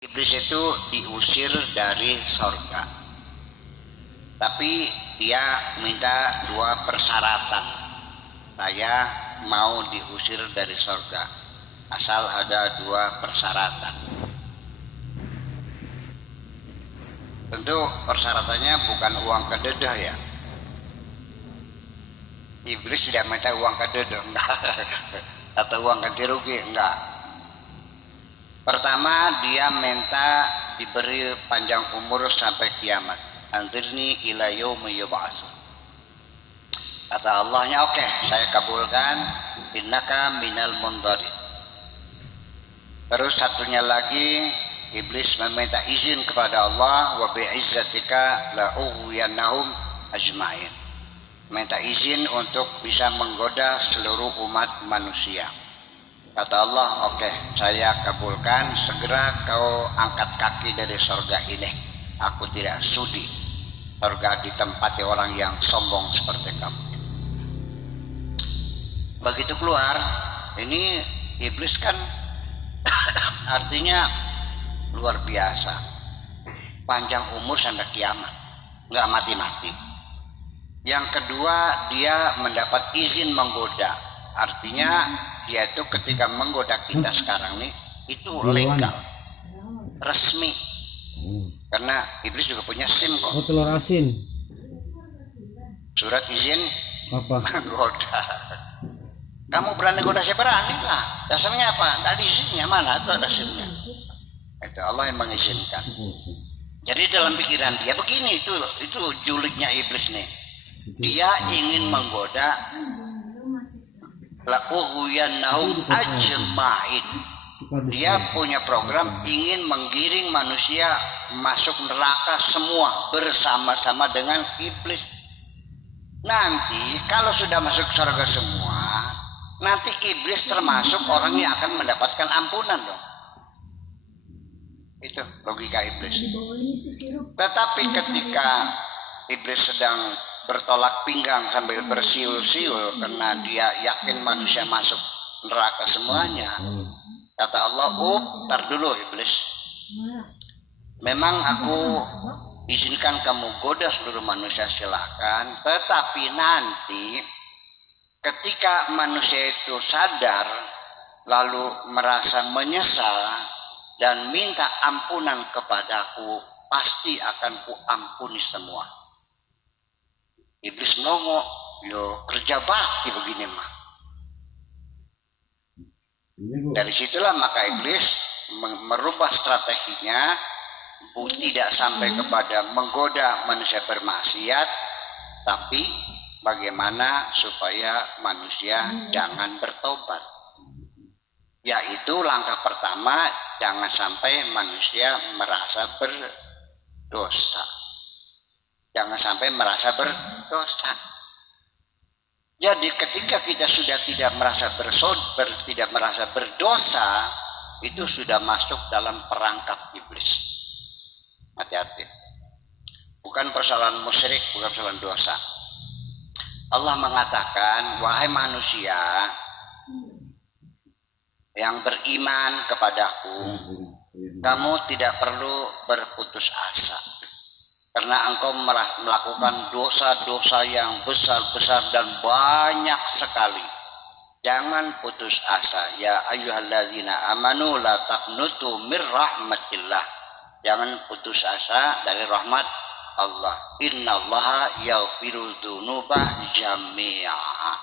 Iblis itu diusir dari sorga, tapi dia minta dua persyaratan. Saya mau diusir dari sorga, asal ada dua persyaratan. Tentu persyaratannya bukan uang kededah ya. Iblis tidak minta uang kededah, enggak. Atau uang ganti rugi, enggak. Pertama, dia minta diberi panjang umur sampai kiamat. Anzirni ila yaumi yub'atsun. Kata Allahnya, oke, saya kabulkan. Innaka minal mundharin. Terus satunya lagi, iblis meminta izin kepada Allah, wa bi'izzatika la ughwiyannahum ajma'in. Minta izin untuk bisa menggoda seluruh umat manusia. Kata Allah, oke, saya kabulkan, segera kau angkat kaki dari sorga ini. Aku tidak sudi sorga ditempati orang yang sombong seperti kamu. Begitu keluar, ini iblis kan artinya luar biasa. Panjang umur sampai kiamat, nggak mati-mati. Yang kedua, dia mendapat izin menggoda. Artinya dia itu ketika menggoda kita sekarang nih itu legal, resmi, karena iblis juga punya SIM kok. Oh, telur asin. Surat izin Apa? menggoda. Kamu berani goda, saya berani lah. Dasarnya apa? Tidak ada izinnya, mana itu ada SIM-nya. Itu Allah yang mengizinkan. Jadi dalam pikiran dia begini, itu julidnya iblis nih. Dia ingin menggoda la'ughwiyannahum ajma'in. Dia punya program ingin menggiring manusia masuk neraka semua bersama-sama dengan iblis. Nanti kalau sudah masuk surga semua, nanti iblis termasuk orang yang akan mendapatkan ampunan dong. Itu logika iblis. Tetapi ketika iblis sedang bertolak pinggang sambil bersiul-siul karena dia yakin manusia masuk neraka semuanya, kata Allah, tar dulu iblis, memang aku izinkan kamu goda seluruh manusia, silakan, tetapi nanti ketika manusia itu sadar lalu merasa menyesal dan minta ampunan kepadaku, pasti akan kuampuni semua. Iblis nongok, yo kerja bakti begini mah. Dari situlah maka iblis merubah strateginya, tidak sampai kepada menggoda manusia bermaksiat, tapi bagaimana supaya manusia jangan bertobat. Yaitu langkah pertama, jangan sampai manusia merasa berdosa. Jangan sampai merasa berdosa. Jadi ketika kita sudah tidak merasa berdosa, itu sudah masuk dalam perangkap iblis. Hati-hati. Bukan persoalan musyrik, bukan persoalan dosa. Allah mengatakan, wahai manusia yang beriman kepadaku, kamu tidak perlu berputus asa. Karena engkau melakukan dosa-dosa yang besar-besar dan banyak sekali. Jangan putus asa. Ya ayyuhalladzina amanu la taqnutu mir rahmatillah. Jangan putus asa dari rahmat Allah. Innallaha yaghfiru dzunuba jami'a.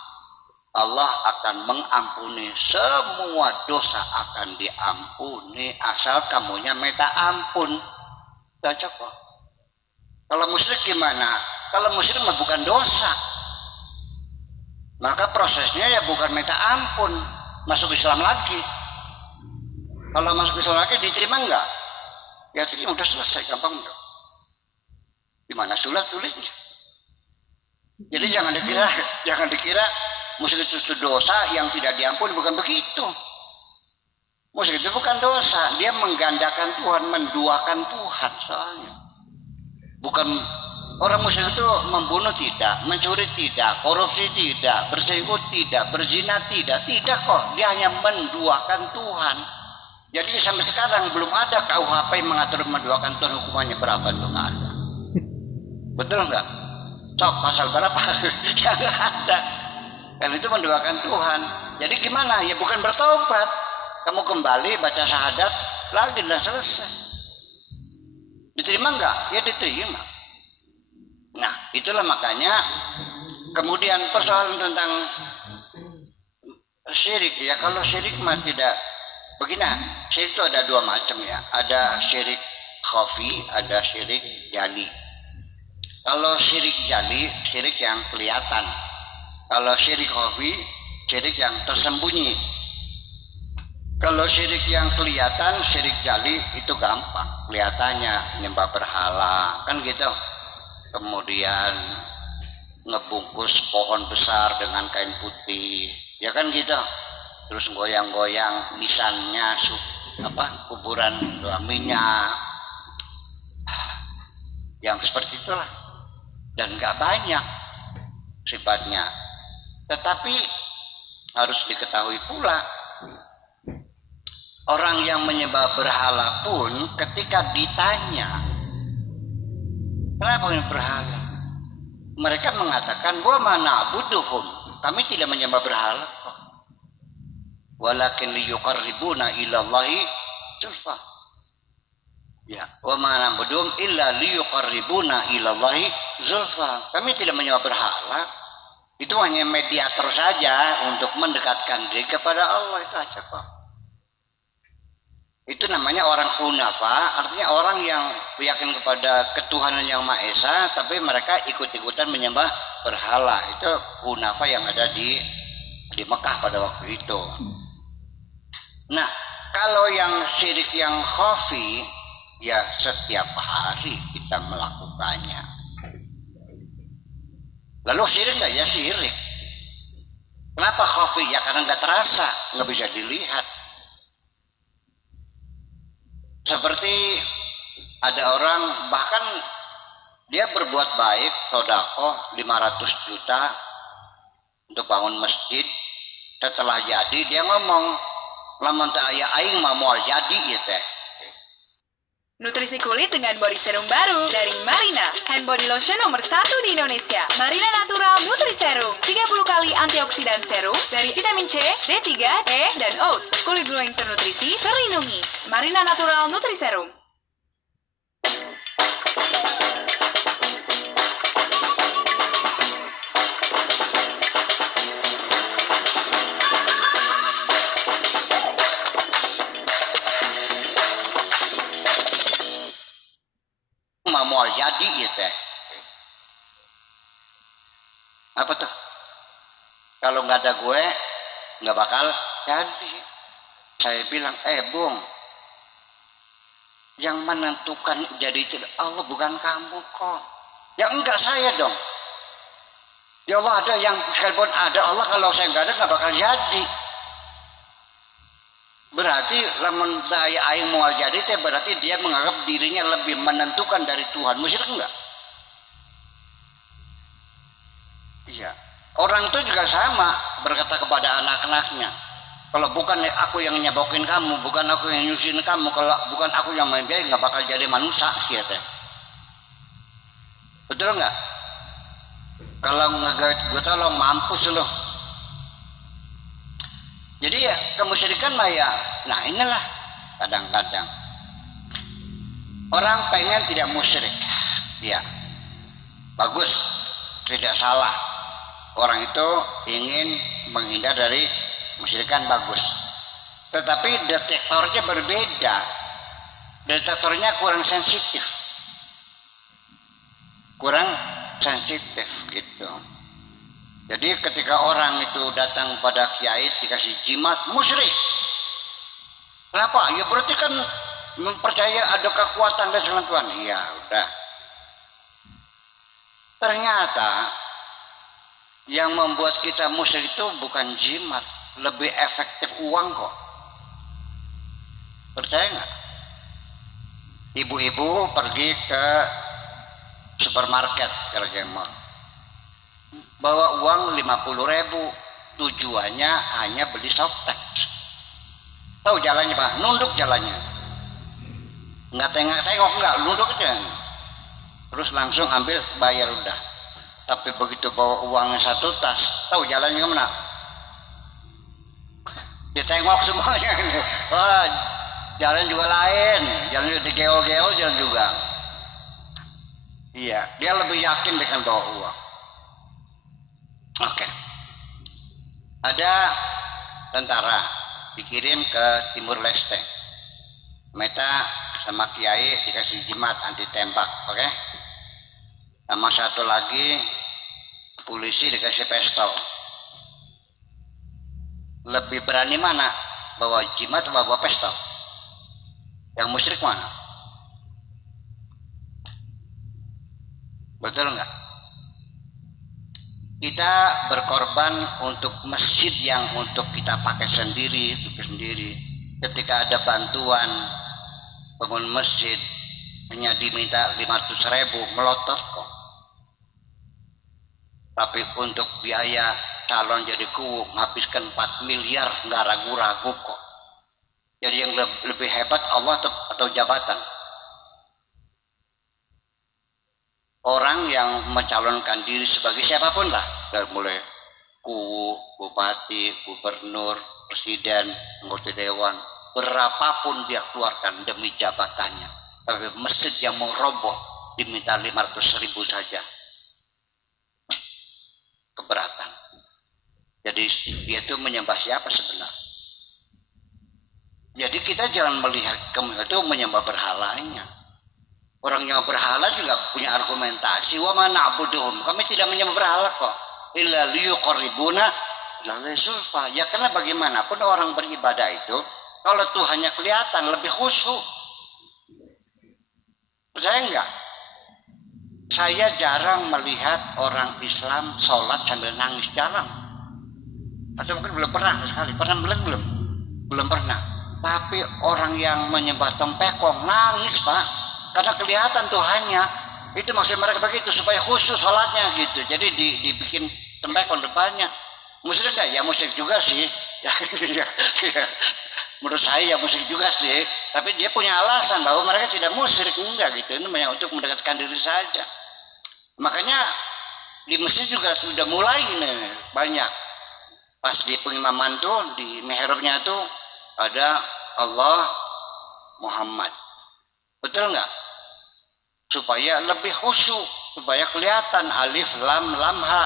Allah akan mengampuni semua dosa, akan diampuni asal kamunya minta ampun. Cocok kok. Kalau musyrik gimana? Kalau musyrik mah bukan dosa, maka prosesnya ya bukan minta ampun, masuk Islam lagi. Kalau masuk Islam lagi diterima enggak? Ya terima, udah selesai, gampang dong. Gimana sulit-sulitnya? Jadi jangan dikira musyrik itu dosa yang tidak diampuni, bukan begitu. Musyrik itu bukan dosa, dia menggandakan Tuhan, menduakan Tuhan soalnya. Bukan orang musyrik itu membunuh tidak, mencuri tidak, korupsi tidak, berselingkuh tidak, berzina tidak kok. Dia hanya menduakan Tuhan. Jadi sampai sekarang belum ada KUHP yang mengatur menduakan Tuhan hukumannya berapa itu nggak ada. Betul nggak? Sok pasal berapa? Ya nggak ada. Dan itu menduakan Tuhan. Jadi gimana? Ya bukan bertobat. Kamu kembali baca syahadat lagi dan selesai. Diterima nggak? Ya diterima. Nah itulah makanya kemudian persoalan tentang syirik ya. Kalau syirik mah tidak begini. Syirik itu ada dua macam ya. Ada syirik khafi, ada syirik jali. Kalau syirik jali, syirik yang kelihatan. Kalau syirik khafi, syirik yang tersembunyi. Kalau syirik yang kelihatan, syirik jali itu gampang. Kelihatannya nyembah berhala, kan gitu. Kemudian ngebungkus pohon besar dengan kain putih, ya kan gitu. Terus goyang-goyang nisannya kuburan suaminya. Yang seperti itulah. Dan nggak banyak sifatnya. Tetapi harus diketahui pula, orang yang menyembah berhala pun ketika ditanya, kenapa ini berhala? Mereka mengatakan, wa ma na'buduhum, kami tidak menyembah berhala kok. Walakin liyuqarribuna ilallahi zulfa. Ya, wa ma na'buduhum illa liyuqarribuna ilallahi zulfa. Kami tidak menyembah berhala. Itu hanya mediator saja untuk mendekatkan diri kepada Allah, itu aja kok. Itu namanya orang hunafa, artinya orang yang yakin kepada ketuhanan yang Maha Esa, tapi mereka ikut-ikutan menyembah berhala. Itu hunafa yang ada di Mekah pada waktu itu. Nah, kalau yang syirik yang khafi, ya setiap hari kita melakukannya. Lalu syirik nggak? Ya syirik. Kenapa khafi? Ya karena nggak terasa, nggak bisa dilihat. Seperti ada orang bahkan dia berbuat baik, sodako 500 juta untuk bangun masjid. Setelah jadi dia ngomong, lamun teu aya aing mah moal jadi ieu teh. Nutrisi kulit dengan body serum baru dari Marina. Hand body lotion nomor 1 di Indonesia. Marina Natural Nutri Serum. 30 kali antioksidan serum dari vitamin C, D3, E, dan oat. Kulit glowing ternutrisi, terlindungi. Marina Natural Nutri Serum. Moal jadi ieu teh. Apa tuh? Kalau nggak ada gue, nggak bakal jadi. Saya bilang, Bung, yang menentukan jadi itu Allah, bukan kamu kok. Ya enggak, saya dong. Ya Allah, ada yang sekalipun ada Allah, kalau saya nggak ada nggak bakal jadi. Berarti lamun saya aing moal jadi teh berarti dia menganggap dirinya lebih menentukan dari Tuhan. Musyrik enggak? Iya. Orang itu juga sama berkata kepada anak-anaknya, kalau bukan aku yang nyabokin kamu, bukan aku yang nyusin kamu, kalau bukan aku yang main biaya nggak bakal jadi manusia sih teh. Betul nggak? Kalau nggak gue tolong mampus loh. Jadi ya kemusyrikan mah ya, nah inilah kadang-kadang orang pengen tidak musyrik, ya bagus, tidak salah. Orang itu ingin menghindar dari musyrikan, bagus. Tetapi detektornya berbeda, detektornya kurang sensitif gitu. Jadi ketika orang itu datang pada kiai dikasih jimat, musyrik. Kenapa? Ya berarti kan mempercaya ada kekuatan dan segala Tuhan. Iya, udah. Ternyata yang membuat kita musyrik itu bukan jimat, lebih efektif uang kok. Percaya nggak? Ibu-ibu pergi ke supermarket kira-kira bawa uang 50.000, tujuannya hanya beli softtek. Tahu jalannya Pak, nunduk jalannya. Nggak tengok, nggak, nunduk aja. Terus langsung ambil, bayar udah. Tapi begitu bawa uangnya 1 tas, tahu jalannya kemana? Ditengok semuanya. Wah, jalan juga lain, jalan juga digeo-geo, jalan juga. Iya, dia lebih yakin dengan bawa uang. Oke. Ada tentara dikirim ke Timur Leste. Meta sama kiai dikasih jimat anti tembak, oke? Sama satu lagi polisi dikasih pistol. Lebih berani mana? Bawa jimat atau bawa pistol? Yang musyrik mana? Betul nggak? Kita berkorban untuk masjid yang untuk kita pakai sendiri, Ketika ada bantuan bangun masjid hanya diminta 500.000, melotot kok. Tapi untuk biaya calon jadi kuwu menghabiskan 4 miliar nggak ragu-ragu kok. Jadi yang lebih hebat Allah atau jabatan? Orang yang mencalonkan diri sebagai siapapun lah, dari mulai kuwu, bupati, gubernur, presiden, anggota dewan, berapapun dia keluarkan demi jabatannya. Tapi masjid yang mau roboh diminta 500.000 saja, keberatan. Jadi dia itu menyembah siapa sebenarnya? Jadi kita jangan melihat itu menyembah berhalanya. Orang yang berhala juga punya argumentasi. Wa ma na'buduhum, kami tidak menyembah berhala kok. Illa liyuqarribuna ila zulfa. Ya karena bagaimanapun orang beribadah itu kalau Tuhannya kelihatan lebih khusyuk. Percaya enggak? Saya jarang melihat orang Islam sholat sambil nangis, jarang. Atau mungkin belum pernah sekali. Pernah belum? Belum pernah. Tapi orang yang menyembah tempekong nangis Pak, karena kelihatan Tuhannya. Itu maksud mereka begitu supaya khusyuk sholatnya gitu. Jadi dibikin tempekong depannya. Musyrik enggak? Ya musyrik juga sih. Menurut saya ya musyrik juga sih. Tapi dia punya alasan bahwa mereka tidak musyrik, enggak gitu. Ini hanya untuk mendekatkan diri saja. Makanya di masjid juga sudah mulai nih banyak. Pas di pengimaman tuh di mihrabnya tuh ada Allah Muhammad. Betul nggak? Supaya lebih khusyuk, supaya kelihatan alif lam lam ha.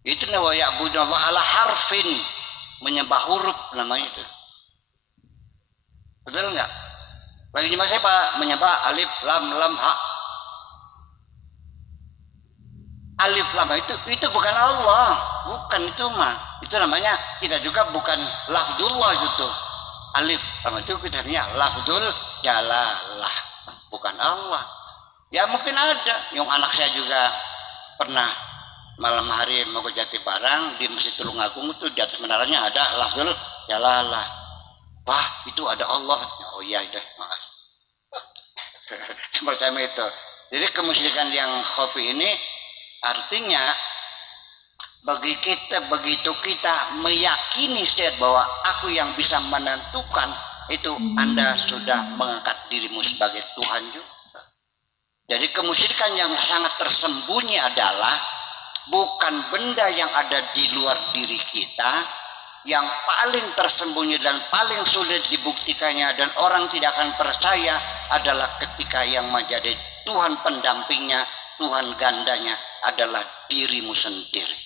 Itu namanya ya'budullah ala harfin, menyembah huruf namanya itu. Betul nggak? Bagi jemaah saya Pak, menyembah alif lam lam ha. Alif lam itu bukan Allah, bukan itu mah. Itu namanya kita juga bukan lafdullah gitu. Alif lam itu kita namanya lafdul jalalah, bukan Allah. Ya mungkin ada. Yang anak saya juga pernah malam hari mau ke Jatibarang di Masjid Tulungagung itu di atas menaranya ada lafdul jalalah. Wah itu ada Allah. Oh iya deh, maaf. Seperti itu. Jadi kemusyrikan yang khafi ini artinya begitu kita meyakini bahwa aku yang bisa menentukan, itu Anda sudah mengangkat dirimu sebagai Tuhan juga. Jadi kemusyrikan yang sangat tersembunyi adalah bukan benda yang ada di luar diri kita, yang paling tersembunyi dan paling sulit dibuktikannya dan orang tidak akan percaya adalah ketika yang menjadi Tuhan pendampingnya, Tuhan gandanya adalah dirimu sendiri.